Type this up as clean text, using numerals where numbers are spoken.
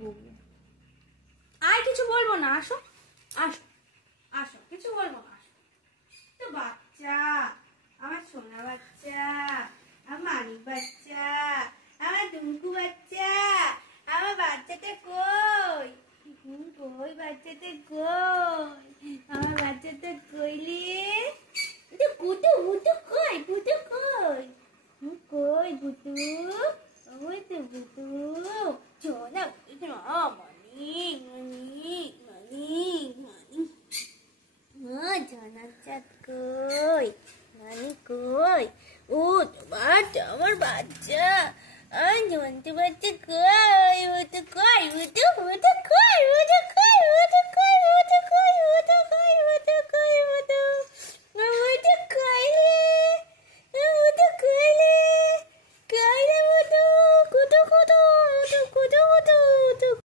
বকবে। আর কিছু বলবো না, আসো আসো আসো, কিছু বলবো না, আসো। তো বাচ্চা, আমার সোনা বাচ্চা, আমার মানিক বাচ্চা, আমার দুমকু বাচ্চা, আমার বাচ্চাটা কই? কই বাচ্চাটা কই? আমার বাচ্চাটা কইলে গুটু গুটু কই? গুটু কই? কই গুটু? ওই তো গুটু। সোনা মানিক মানিক মানিক মানিক। জানার চাঁদ কই? নানি কই? ও আমার বাচ্চা, আমার জন্তু বাচ্চা কই? ও তো কই? ও তো কই? ও তো কই? ও তো কই? ও তো কই?